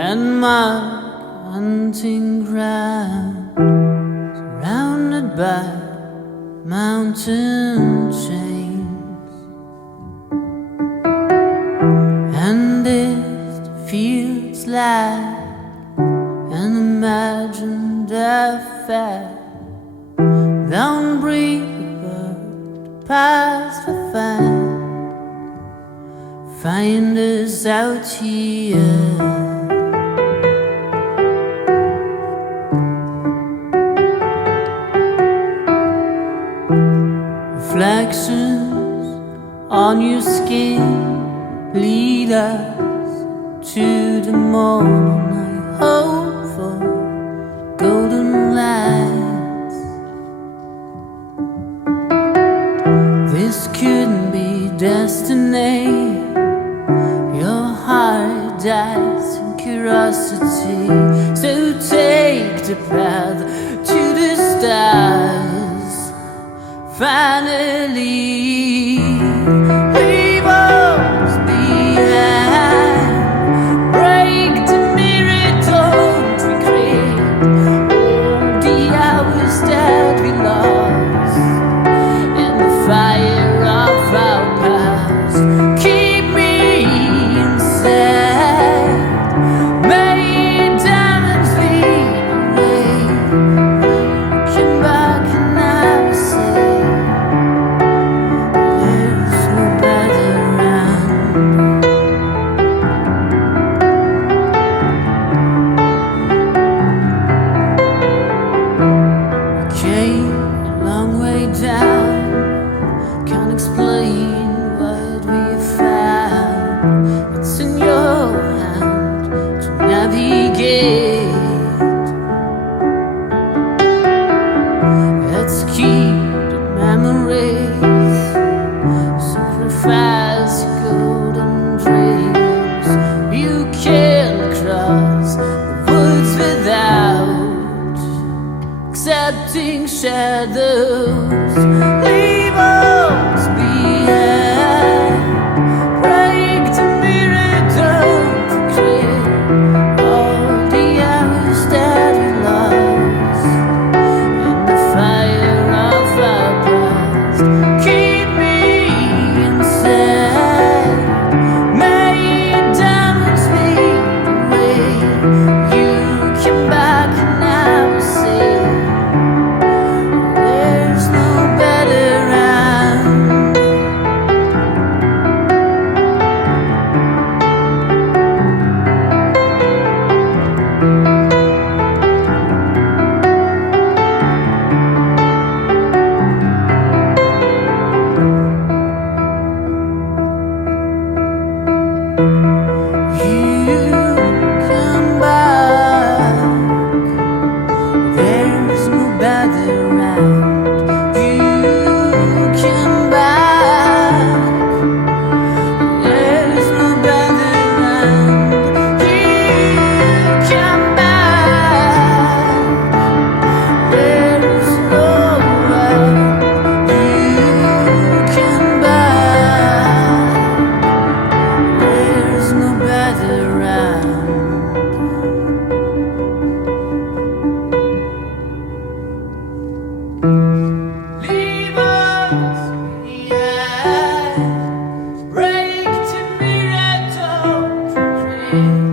and my hunting ground, surrounded by mountain chains, and it feels like an imagined affair. Don't breathe a word past the fan. Find us out here. Reflections on your skin lead us to the morning. I hope for golden lights. This couldn't be destiny. Your heart dies in curiosity. So take the path to the stars. Finally, leave us behind. Break the mirror, don't regret all the hours that we lost in the fire of our past. Keep me inside. May diamonds lead the way. Come back and I will say there's no better round. I came a long way down. Can't explain what we found. It's in your hand to navigate. Let's keep the memories. Sacrifice golden dreams. You can't cross the woods without accepting shadows. Leave us behind. Break the mirror, don't regret all the hours that we lost in the fire of our past. Keep me inside. May your diamonds lead the way. You come back and I will say there's no better round. You come back. There's no better round. You come back. There's no better round. You come back. There's no round. You come back. There's no better round. Leave us behind. Break the mirror, don't regret